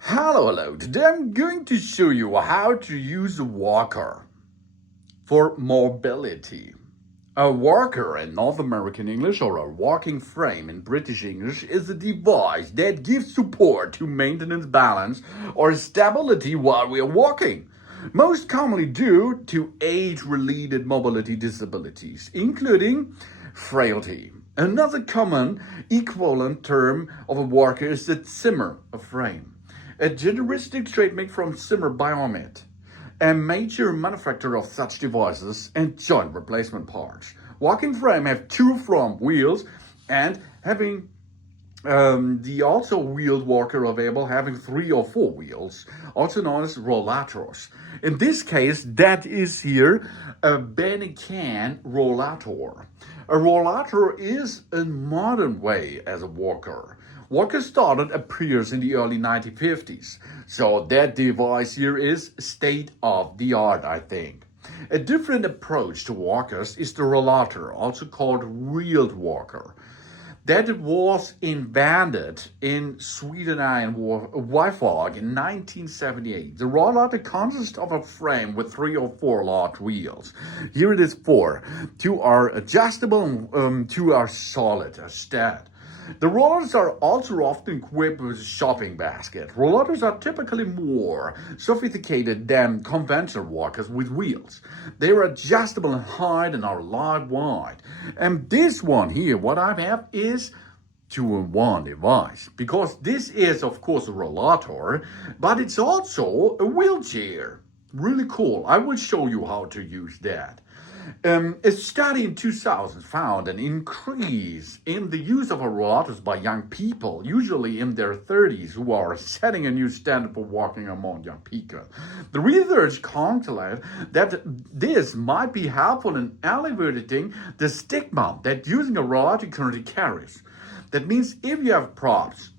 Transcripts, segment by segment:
Hello. Today I'm going to show you how to use a walker for mobility. A walker in North American English or a walking frame in British English is a device that gives support to maintenance balance or stability while we are walking. Most commonly due to age-related mobility disabilities, including frailty. Another common equivalent term of a walker is the Zimmer, a frame. A generistic trademark from Zimmer Biomet, a major manufacturer of such devices and joint replacement parts. Walking frame have two front wheels and having the also wheeled walker available having 3 or 4 wheels, also known as rollators. In this case, that is here a BeneCane rollator. A rollator is a modern way as a walker. Walker started appears in the early 1950s, so that device here is state of the art, I think. A different approach to walkers is the rollator, also called wheeled walker. That was invented in Sweden and Wyfog in 1978. The rollator consists of a frame with 3 or 4 large wheels. Here it is 4. 2 are adjustable and 2 are solid, instead. The rollers are also often equipped with a shopping basket. Rollers are typically more sophisticated than conventional walkers with wheels. They are adjustable in height and are wide. And this one here, what I have is 2-in-1 device, because this is of course a rollator, but it's also a wheelchair. Really cool. I will show you how to use that. A study in 2000 found an increase in the use of rollators by young people, usually in their 30s, who are setting a new standard for walking among young people. The research concluded that this might be helpful in alleviating the stigma that using a rollator currently carries. That means if you have props,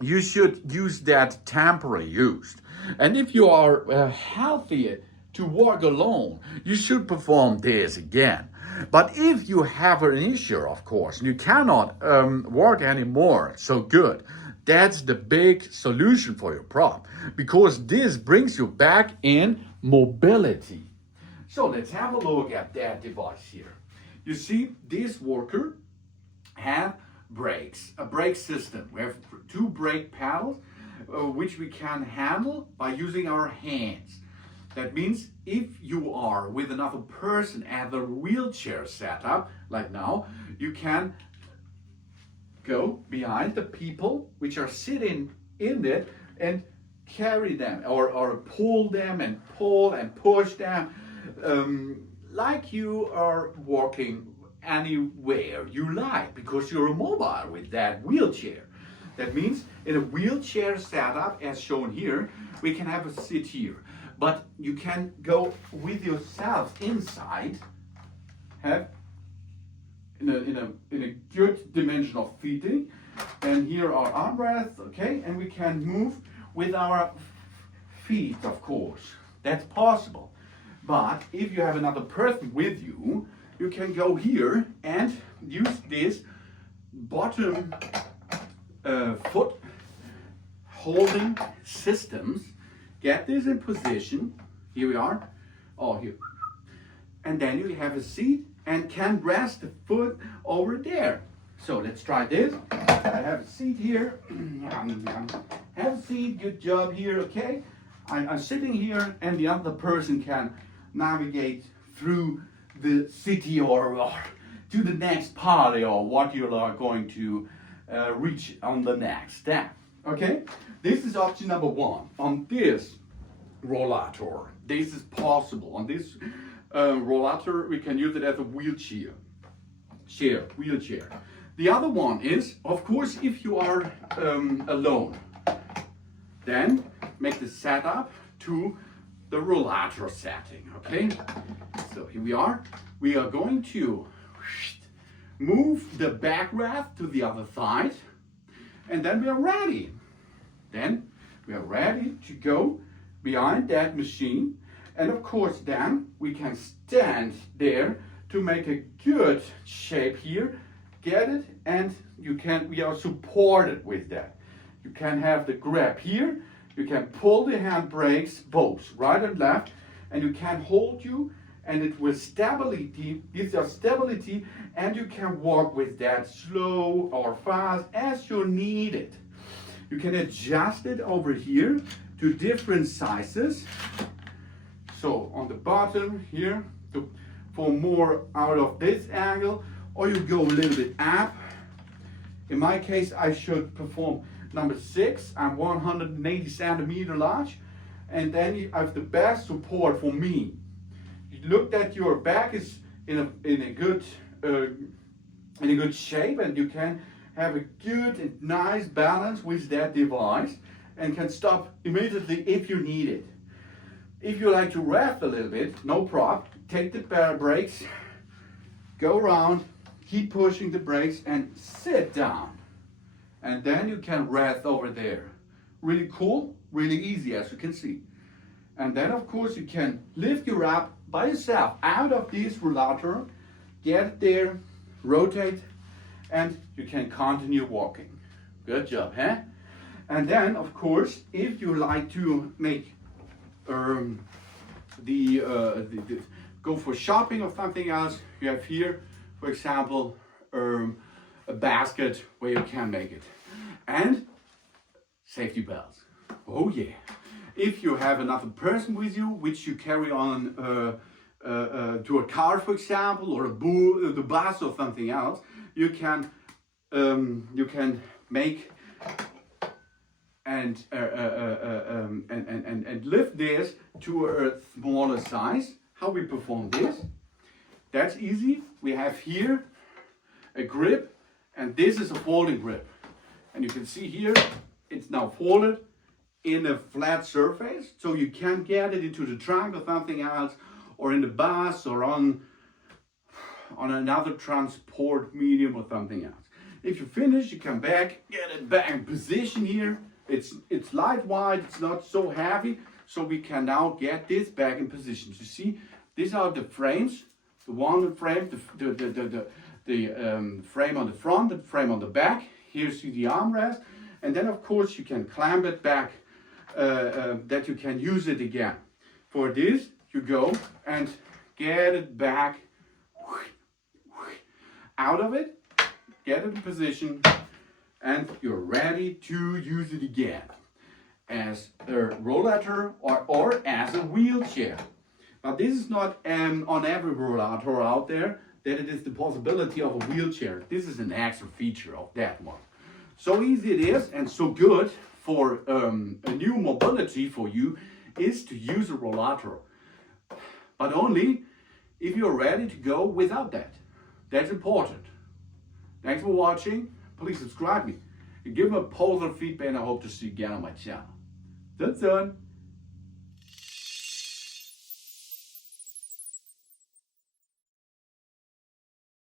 you should use that temporary use. And if you are healthy to walk alone, you should perform this again. But if you have an issue, of course, and you cannot walk anymore so good, that's the big solution for your problem, because this brings you back in mobility. So let's have a look at that device here. You see, this walker have brakes, a brake system. We have 2 brake pedals, which we can handle by using our hands. That means if you are with another person at the wheelchair setup, like now, you can go behind the people which are sitting in it and carry them or pull them and pull and push them like you are walking anywhere you like, because you're mobile with that wheelchair. That means in a wheelchair setup, as shown here, we can have a seat here. But you can go with yourself inside, have in a good dimension of fitting, and here are armrests, okay, and we can move with our feet, of course. That's possible. But if you have another person with you, you can go here and use this bottom foot holding systems. Get this in position. Here we are. Oh, here. And then you have a seat and can rest the foot over there. So let's try this. I have a seat here. Have a seat. Good job here. Okay. I'm sitting here, and the other person can navigate through the city or to the next party or what you are going to reach on the next step. Okay, this is option number 1. On this rollator, this is possible. On this rollator, we can use it as a wheelchair. The other one is, of course, if you are alone, then make the setup to the rollator setting. Okay, so here we are. We are going to move the backrest to the other side, and then we are ready. Then we are ready to go behind that machine, and of course then we can stand there to make a good shape here, get it, and we are supported with that. You can have the grab here, You can pull the handbrakes, both right and left, and you can hold you, and it will stability, gives you stability, and you can walk with that slow or fast as you need it. You can adjust it over here to different sizes. So on the bottom here, for more out of this angle, or you go a little bit up. In my case, I should perform number 6. I'm 180 centimeter large, and then you have the best support for me. You look that your back is in a good shape, and you can have a good and nice balance with that device, and can stop immediately if you need it. If you like to rest a little bit, no problem. Take the brakes, go around, keep pushing the brakes, and sit down. And then you can rest over there. Really cool, really easy, as you can see. And then of course you can lift you up by yourself out of this rollator, get there, rotate, and you can continue walking. Good job, huh? And then of course, if you like to make go for shopping or something else, you have here, for example, a basket where you can make it. And safety belts. Oh yeah. If you have another person with you, which you carry on to a car, for example, or the bus or something else, you can make and lift this to a smaller size. How we perform this? That's easy. We have here a grip, and this is a folding grip. And you can see here, it's now folded in a flat surface, so you can get it into the trunk or something else, or in the bus, or on another transport medium or something else. If you finish, you come back, get it back in position here. It's lightweight, it's not so heavy, so we can now get this back in position. You see, these are the frames. The one frame, the frame on the front, the frame on the back. Here's the armrest, and then of course you can clamp it back, that you can use it again. For this, you go and get it back out of it, get it in position, and you're ready to use it again as a rollator or as a wheelchair. But this is not on every rollator out there that it is the possibility of a wheelchair. This is an extra feature of that one. So easy it is, and so good for a new mobility for you is to use a rollator. But only if you're ready to go without that. That's important. Thanks for watching. Please subscribe me and give me a positive feedback, and I hope to see you again on my channel. That's done.